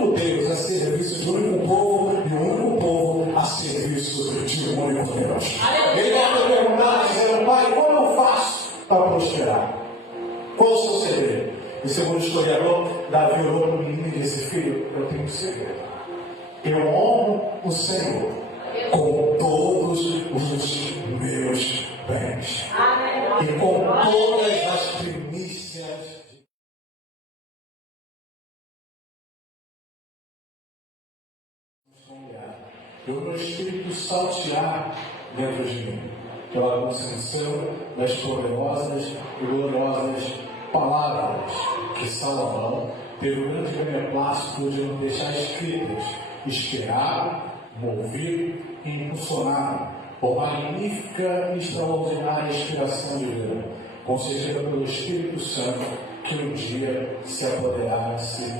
único Deus a serviço de um único povo e um único povo a serviço de um único Deus. Ele deve perguntar, dizendo: Pai, como eu faço para prosperar? Qual o seu segredo? E segundo o historiador, Davi olhou para o menino e disse: Filho, eu tenho um segredo. Eu honro o Senhor com todos os meus bens e com todas as primícias. E o meu espírito saltear dentro de mim, pela concepção das poderosas e gloriosas palavras que Salomão teve o grande beneplácito de não deixar escritas, inspirado, movido e impulsionado por magnífica e extraordinária inspiração divina, concedida pelo Espírito Santo, que um dia se apoderasse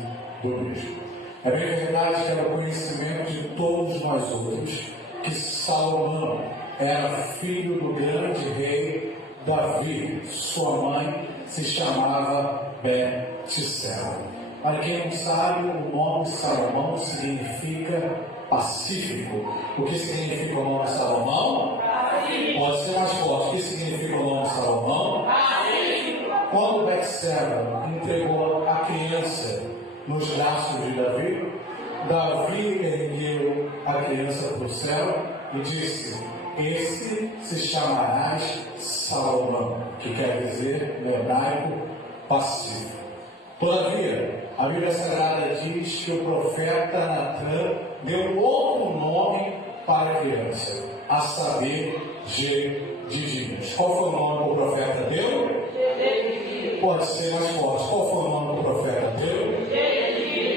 do mesmo. É bem verdade que era o conhecimento de todos nós outros que Salomão era filho do grande rei Davi. Sua mãe se chamava Betseba. Para quem não sabe, o nome Salomão significa pacífico. O que significa o nome Salomão? Pacífico. Pode ser mais forte. O que significa o nome Salomão? Pacífico. Quando Betseba entregou a criança nos braços de Davi, Davi ergueu a criança para o céu e disse: Esse se chamarás Salomão, que quer dizer no hebraico pacífico. Todavia, a Bíblia Sagrada diz que o profeta Natan deu outro nome para a criança, a saber, Gedias. Qual foi o nome que o profeta deu? Pode ser mais forte. Qual foi o nome que o profeta deu?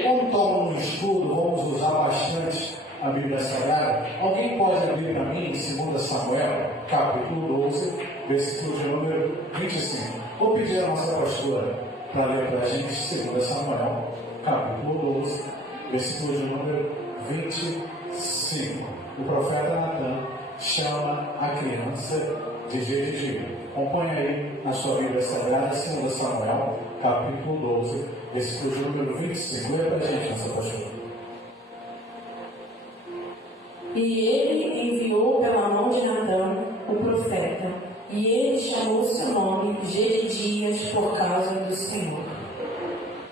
Como estamos no estudo, vamos usar bastante a Bíblia Sagrada. Alguém pode abrir para mim em 2 Samuel, capítulo 12, versículo de número 25. Vou pedir a nossa pastora para ler para a gente 2 Samuel, capítulo 12, versículo de número 25. O profeta Natan chama a criança de Gedias. Acompanhe aí na sua Bíblia Sagrada, 2 Samuel, capítulo 12, versículo de número 25. Lê para a gente, nossa pastora. E ele enviou pela mão de Natan, o profeta, e ele chamou seu nome Gedias por causa do Senhor.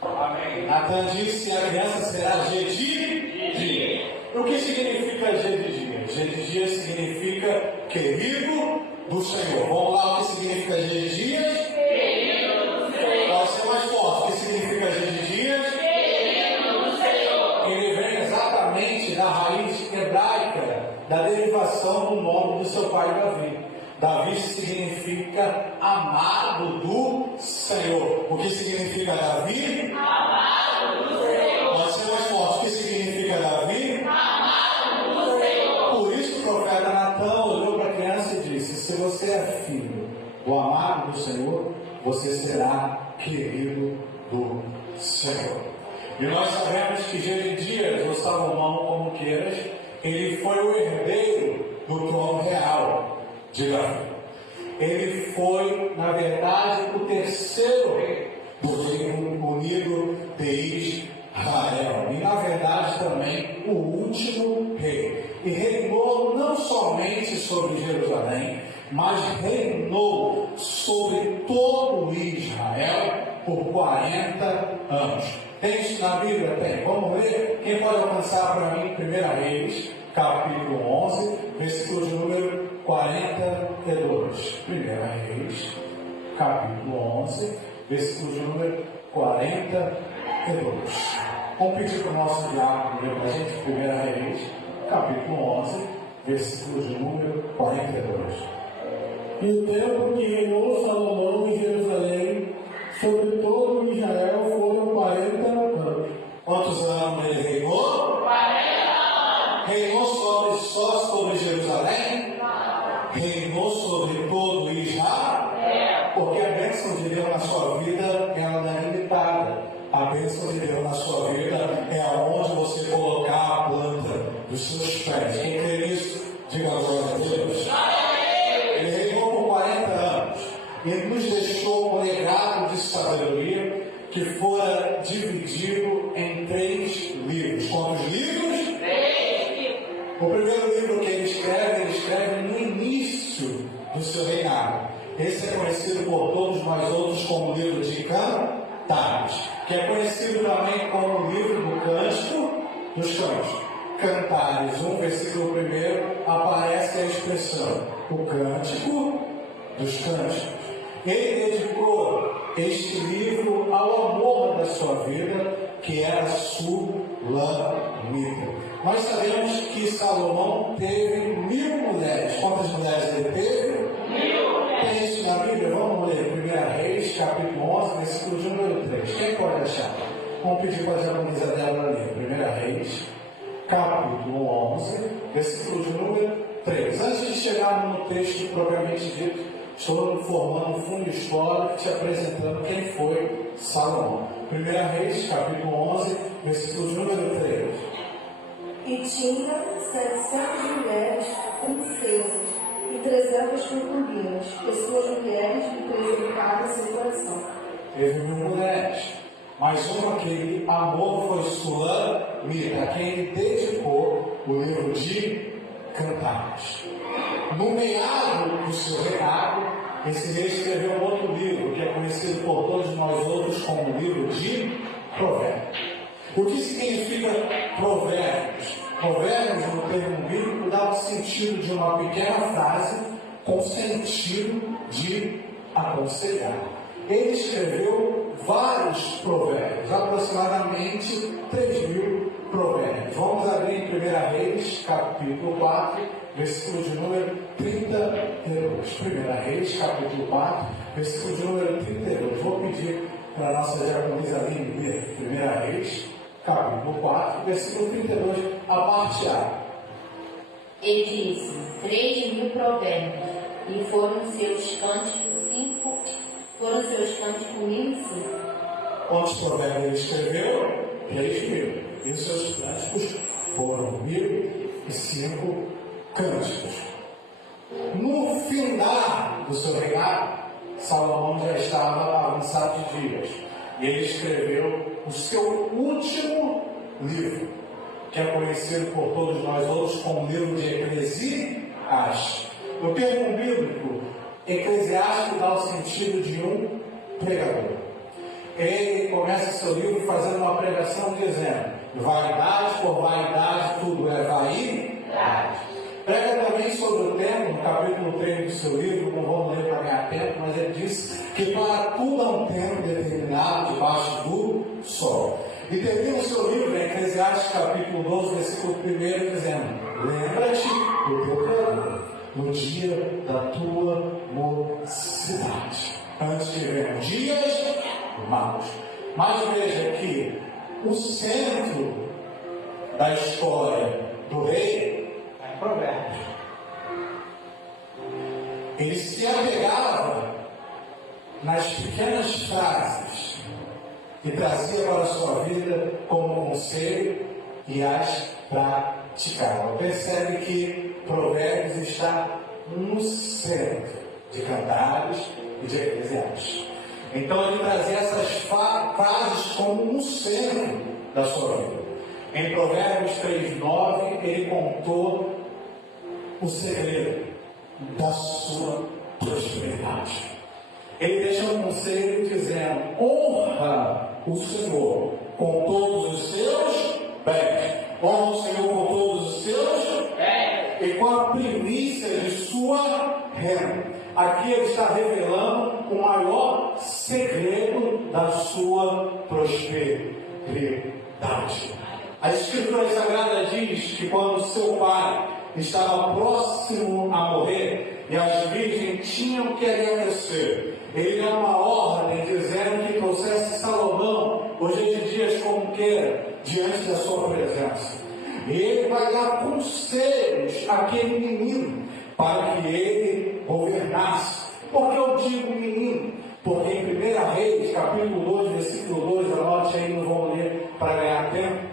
Amém. Natan disse que a criança será Gedias. O que significa Gedias? Gedias significa querido do Senhor. Vamos lá, o que significa Gedias? Querido do Senhor. Pode ser mais forte. O que significa Gedias? Querido do Senhor. Ele vem exatamente da raiz hebraica, da derivação do nome do seu pai Davi. Davi significa amado do Senhor. O que significa Davi? Amado do Senhor. Pode ser mais forte. O que significa Davi? Amado do Senhor. Por isso o profeta Natan olhou para a criança e disse: Se você é filho do amado do Senhor, você será querido do Senhor. E nós sabemos que Gedias, ou Salomão, como queiras, ele foi o herdeiro do trono real de Davi. Ele foi, na verdade, o terceiro rei do Reino Unido de Israel. E, na verdade, também o último rei. E reinou não somente sobre Jerusalém, mas reinou sobre todo Israel por 40 anos. Tem isso na Bíblia? Tem. Vamos ler? Quem pode alcançar para mim 1 Reis, capítulo 11, versículo de número 42. 1 Reis, capítulo 11, versículo de número 42. Vamos pedir para o nosso diácono ler para a gente 1 Reis, capítulo 11, versículo de número 42. E o tempo que reinou Salomão em Jerusalém sobre todo Israel foram 40 anos. Quantos anos ele reinou? 40 anos. Reinou só sobre Jerusalém? Reinou sobre todo Israel? Porque a bênção de Deus na sua vida, ela não é limitada. A bênção de Deus na sua vida é aonde você colocar a planta dos seus pés. Quem crê nisso, diga glória a Deus. Ele reinou por 40 anos e nos deixou um legado de sabedoria que fora dividido em 3 livros. Quantos livros? 3. O primeiro livro que ele escreve no início do seu reinado. Esse é conhecido por todos nós outros como o livro de Cantares, que é conhecido também como o livro do Cântico dos Cânticos. Cantares 1, versículo 1, aparece a expressão, o Cântico dos Cânticos. Ele dedicou este livro ao amor da sua vida, que era Sulamita. Nós sabemos que Salomão teve 1000 mulheres. Quantas mulheres ele teve? 1000. Tem isso na Bíblia? Vamos ler. 1 Reis, capítulo 11, versículo de número 3. Quem pode achar? Vamos pedir para a diaconisa dela ler. 1 Reis, capítulo 11, versículo de número 3. Antes de chegarmos no texto propriamente dito, estou formando um fundo histórico te apresentando quem foi Salomão. 1 Reis, capítulo 11, versículo de número 3. E tinha 700 mulheres princesas e 300 concubinas, e suas mulheres lhe prejudicaram seu coração. Teve 1000 mulheres, mas uma que ele amou foi Sulamita, a quem ele dedicou o livro de Cantares. No meado do seu reinado, esse rei escreveu um outro livro, que é conhecido por todos nós outros como o livro de Provérbios. O que significa Provérbios? Provérbios, no termo bíblico, dá o sentido de uma pequena frase com sentido de aconselhar. Ele escreveu vários provérbios, aproximadamente 3.000 provérbios. Vamos abrir em 1 Reis, capítulo 4, versículo de número 32. 1 Reis, capítulo 4, versículo de número 32. Vou pedir para a nossa diaconisa Aline ler 1 Reis, capítulo 4, versículo 32, a parte A. Ele disse: 3.000 provérbios, e foram seus cânticos 1.005. Quantos provérbios ele escreveu? 3.000. E os seus cânticos foram 1.005 cânticos. No findar do seu reinado, Salomão já estava avançado de dias. E ele escreveu o seu último livro, que é conhecido por todos nós outros como o livro de Eclesiastes. No termo bíblico, eclesiástico dá o sentido de um pregador. Ele começa seu livro fazendo uma pregação dizendo: vaidade por vaidade, tudo é vaidade. Prega também sobre o tempo, no capítulo 3 do seu livro, não vamos ler para ganhar tempo, mas ele diz que para tudo há um tempo determinado debaixo do sol. E termina o seu livro, em Eclesiastes capítulo 12, versículo 1, dizendo: lembra-te do teu Criador no dia da tua mocidade, antes que venham dias maus. Mas veja que o centro da história do rei é Provérbios. Ele se apegava nas pequenas frases e trazia para a sua vida como conselho e as praticava. Percebe que Provérbios está no centro de Cantares e de Eclesiastes. Então ele trazia essas frases como no centro da sua vida. Em Provérbios 3:9 ele contou o segredo da sua prosperidade. Ele deixa um conselho dizendo: honra o Senhor com todos os seus bens. Honra o Senhor com todos os seus bens e com a primícia de sua renda. Aqui ele está revelando o maior segredo da sua prosperidade. A Escritura Sagrada diz que quando seu pai estava próximo a morrer e as virgens tinham que agradecer, ele deu uma ordem dizendo que trouxesse Salomão, hoje de dias como queira, diante da sua presença. E ele vai dar conselhos àquele menino para que ele governasse. Por que eu digo menino? Porque em 1 Reis, capítulo 2, versículo 2, anote aí, não vamos ler para ganhar tempo.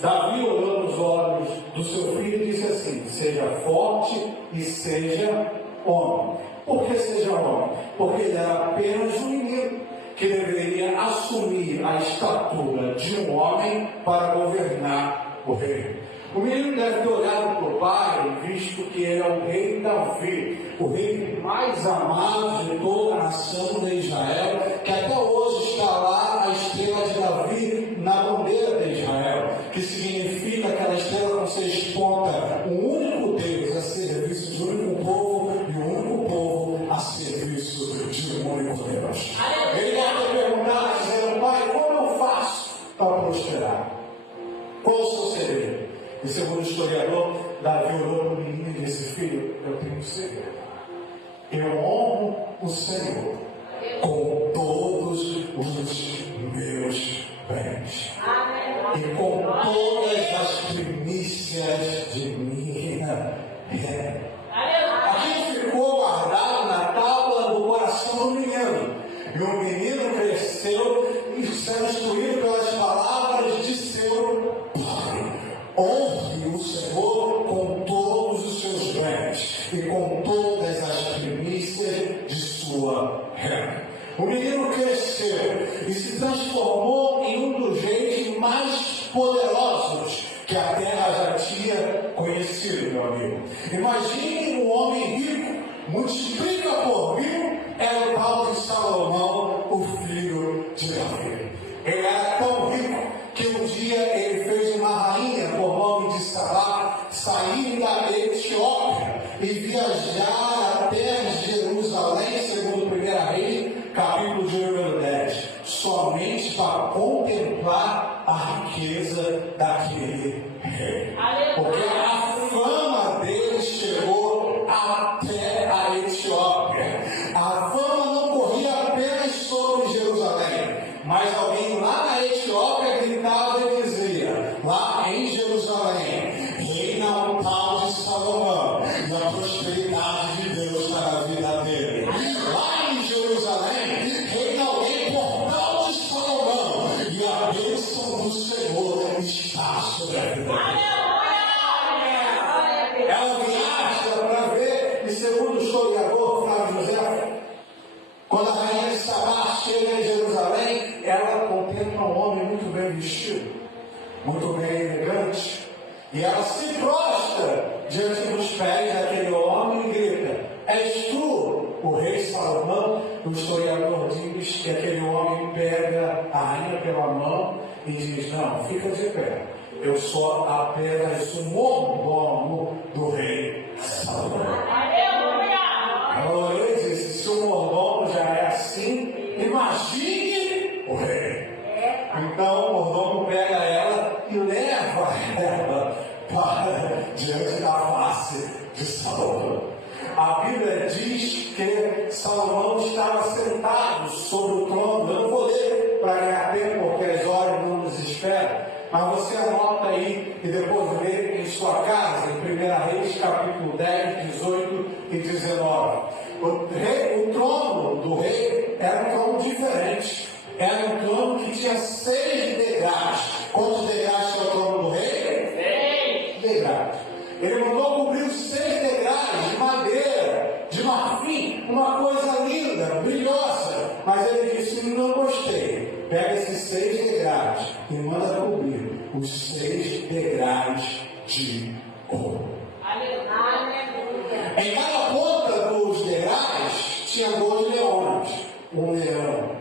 Davi, olhou nos olhos do seu filho e disse assim: seja forte e seja homem. Por que seja homem? Porque ele era apenas um menino que deveria assumir a estatura de um homem para governar o rei. O menino deve ter olhado para o pai, visto que era o rei Davi, o rei mais amado de toda a nação de Israel, que até hoje está lá a estrela de Davi na bandeira de Israel, que significa aquela estrela com 6 pontas, um único Deus a serviço de um único povo e um único povo a serviço de um único Deus. Ele deve ter perguntado, dizendo: pai, como eu faço para prosperar? Qual o seu segredo? E segundo o historiador, Davi olhou para o menino e disse: filho, eu tenho um segredo. Eu honro o Senhor com todos os meus bens e com todas as primícias de minha terra. Aquilo ficou guardado na tábua do coração do menino. E o menino cresceu e sendo instruído pelas palavras de seu pai. Honre o Senhor com todos os seus bens e com todas as primícias de sua terra. O menino cresceu e se transformou em um dos reis mais poderosos que a terra já tinha conhecido, meu amigo. Imagine um homem rico, multiplica por 1000, era o tal de Salomão, o filho de Davi. Ele era tão rico que um dia ele fez uma rainha por nome de Sabá sair da Etiópia e viajar até Jerusalém, segundo 1 Reis, capítulo de número 10, somente para contemplar a riqueza daquele rei. Porque a fama dele chegou até a Etiópia. A fama não corria apenas sobre Jerusalém, mas alguém lá na Etiópia gritava e dizia: lá em Jerusalém reina o tal de Salomão, e a prosperidade de Deus está na vida dele. Lá em Jerusalém reina alguém por tal de Salomão, e a bênção do Senhor está sobre a vida dele. Ela viaja para ver, e segundo o historiador Flávio José, quando a rainha de Sabá chega em Jerusalém, ela contempla um homem muito bem vestido, muito bem elegante, e ela se prostra diante dos pés daquele homem e grita: és tu o rei Salomão? O historiador diz que aquele homem pega a rainha pela mão e diz: não, fica de pé, eu sou apenas o mordomo do rei Salomão. Ela olhou e disse: se o mordomo já é assim, imagine o rei. Então o mordomo pega ela e leva ela para diante da face de Salomão. A Bíblia diz que Salomão estava sentado sobre o trono. Eu não vou ler para ganhar tempo, porque as horas não nos esperam, mas você anota aí e depois lê em sua casa, em 1 Reis, capítulo 10, 18 e 19. O trono do rei era um trono diferente. Era um trono que tinha 6 degraus. Quantos degraus tinha o trono do rei? 6 degraus. Ele mandou cobrir os 6 degraus de madeira, de marfim, uma coisa linda, brilhosa. Mas ele disse: não gostei. Pega esses 6 degraus e manda cobrir os 6 degraus de ouro. Em cada ponta dos degraus tinha 2 leões. Um leão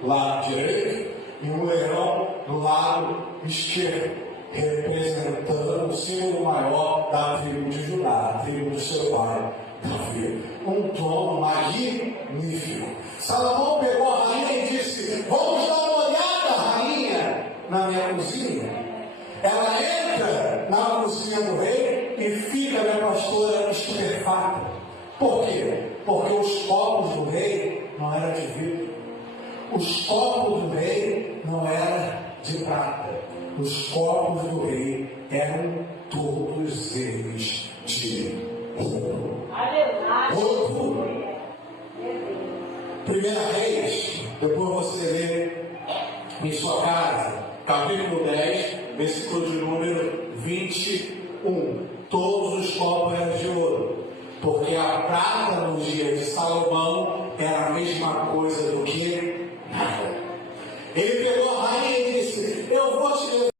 do lado direito e um leão do lado esquerdo, representando o símbolo maior da tribo de Judá, a tribo do seu pai Davi. Um trono magnífico. Salomão pegou a rainha e disse: vamos dar uma olhada, rainha, na minha cozinha. Ela entra na cozinha do rei e fica, minha pastora, estupefata. Por quê? Porque os copos do rei não eram de vidro. Os copos do rei não eram de prata. Os copos do rei eram todos eles de ouro. Ouro puro. 1 Reis, depois você lê em sua casa, capítulo 10, versículo de número 21. Todos os copos eram de ouro, porque a prata no dia de Salomão era a mesma coisa do